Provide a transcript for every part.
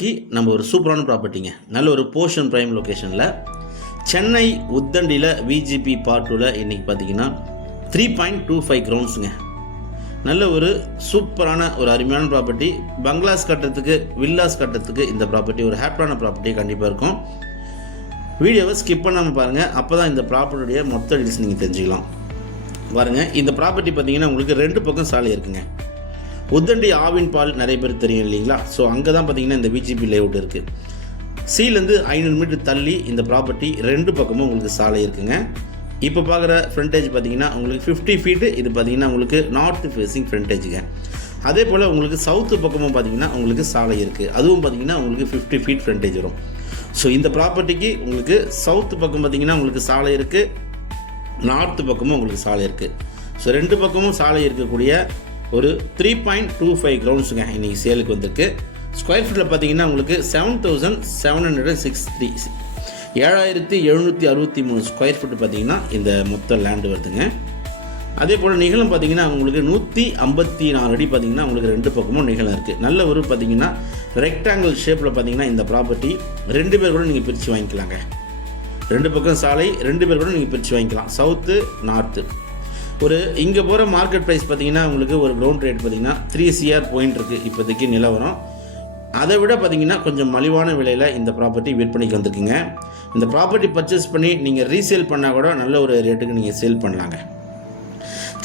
இன்னைக்கு நம்ம ஒரு சூப்பரான ப்ராப்பர்ட்டிங்க, நல்ல ஒரு போர்ஷன் பிரைம் லொக்கேஷனில் சென்னை உத்தண்டியில் விஜிபி பார்ட் 2ல் இன்றைக்கி பார்த்தீங்கன்னா 3.25 கிரவுண்ட்ஸுங்க. நல்ல ஒரு சூப்பரான ஒரு அருமையான ப்ராப்பர்ட்டி. பங்களாஸ் கட்டுறதுக்கு வில்லாஸ் கட்டுறதுக்கு இந்த ப்ராப்பர்ட்டி ஒரு ஹாப்பியான ப்ராப்பர்ட்டி கண்டிப்பாக இருக்கும். வீடியோவை ஸ்கிப் பண்ணாமல் பாருங்கள், அப்போ தான் இந்த ப்ராப்பர்ட்டியுடைய மொத்த டீல்ஸ் நீங்கள் தெரிஞ்சுக்கலாம். பாருங்கள், இந்த ப்ராப்பர்ட்டி பார்த்தீங்கன்னா உங்களுக்கு 2 பக்கம் சாலை இருக்குங்க. உத்தண்டி ஆவின் பால் நிறைய பேர் தெரியும் இல்லைங்களா? ஸோ அங்கே தான் பார்த்தீங்கன்னா இந்த விஜிபி லேஅவுட் இருக்குது. சீலேருந்து 500 மீட்டர் தள்ளி இந்த ப்ராப்பர்ட்டி 2 பக்கமும் உங்களுக்கு சாலை இருக்குங்க. இப்போ பார்க்குற ஃப்ரண்டேஜ் பார்த்தீங்கன்னா உங்களுக்கு 50 ஃபீட்டு. இது பார்த்தீங்கன்னா உங்களுக்கு நார்த் ஃபேஸிங் ஃப்ரண்டேஜுங்க. அதே போல் உங்களுக்கு சவுத்து பக்கமும் பார்த்தீங்கன்னா உங்களுக்கு சாலை இருக்குது. அதுவும் பார்த்தீங்கன்னா உங்களுக்கு 50 ஃபீட் ஃப்ரண்டேஜ் வரும். ஸோ இந்த ப்ராப்பர்ட்டிக்கு உங்களுக்கு சவுத்து பக்கம் பார்த்தீங்கன்னா உங்களுக்கு சாலை இருக்குது, நார்த்து பக்கமும் உங்களுக்கு சாலை இருக்குது. ஸோ 2 பக்கமும் சாலை இருக்கக்கூடிய ஒரு 3.25 கிரவுண்ட்ஸுங்க இன்றைக்கி சேலுக்கு வந்திருக்கு. ஸ்கொயர் ஃபீட்டில் பார்த்தீங்கன்னா உங்களுக்கு 7,763 7,763 ஸ்கொயர் ஃபீட்டு பார்த்தீங்கன்னா இந்த மொத்த லேண்டு வருதுங்க. அதே போல் நிகழும் பார்த்தீங்கன்னா உங்களுக்கு 154 அடி பார்த்தீங்கன்னா உங்களுக்கு 2 பக்கமும் நிகழம் இருக்குது. நல்ல ஒரு பார்த்தீங்கன்னா ரெக்டாங்கிள் ஷேப்பில் பார்த்தீங்கன்னா இந்த ப்ராப்பர்ட்டி 2 பேர் கூட நீங்கள் பிரித்து வாங்கிக்கலாங்க. 2 பக்கம் சாலை 2 பேர் கூட நீங்கள் பிரித்து வாங்கிக்கலாம், சவுத்து நார்த்து. ஒரு இங்கே போகிற மார்க்கெட் ப்ரைஸ் பார்த்தீங்கன்னா உங்களுக்கு ஒரு கிரவுண்ட் ரேட் பார்த்தீங்கன்னா 3 CR பாயிண்ட் இருக்குது இப்போதைக்கு நிலவரம். அதை விட பார்த்தீங்கன்னா கொஞ்சம் மலிவான விலையில் இந்த ப்ராப்பர்ட்டி விற்பனைக்கு வந்துருக்குங்க. இந்த ப்ராப்பர்ட்டி பர்ச்சேஸ் பண்ணி நீங்கள் ரீசேல் பண்ணால் கூட நல்ல ஒரு ரேட்டுக்கு நீங்கள் சேல் பண்ணலாங்க.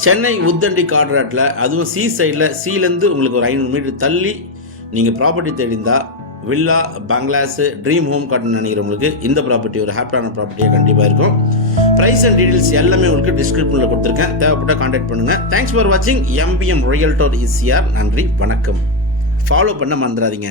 சென்னை உத்தண்டி கார்ட்ராட்டில், அதுவும் சி சைடில், சீலேருந்து உங்களுக்கு ஒரு 500 மீட்டர் தள்ளி நீங்கள் ப்ராப்பர்ட்டி தேடிந்தால் வில்லா பங்களாஸு ட்ரீம் ஹோம் கட்டணும்னு நினைக்கிறவங்களுக்கு இந்த ப்ராப்பர்ட்டி ஒரு ஹாப்பியான ப்ராப்பர்ட்டியாக கண்டிப்பாக இருக்கும். ப்ரைஸ் அண்ட் டீடைல்ஸ் எல்லாமே உங்களுக்கு டிஸ்கிரிப்ஷனில் கொடுத்துருக்கேன், தேவைப்பட்டால் கான்டாக்ட் பண்ணுங்கள். தேங்க்ஸ் ஃபார் வாட்சிங் MBM ரியல்டர் ECR. நன்றி, வணக்கம். ஃபாலோ பண்ண மறந்துடாதீங்க.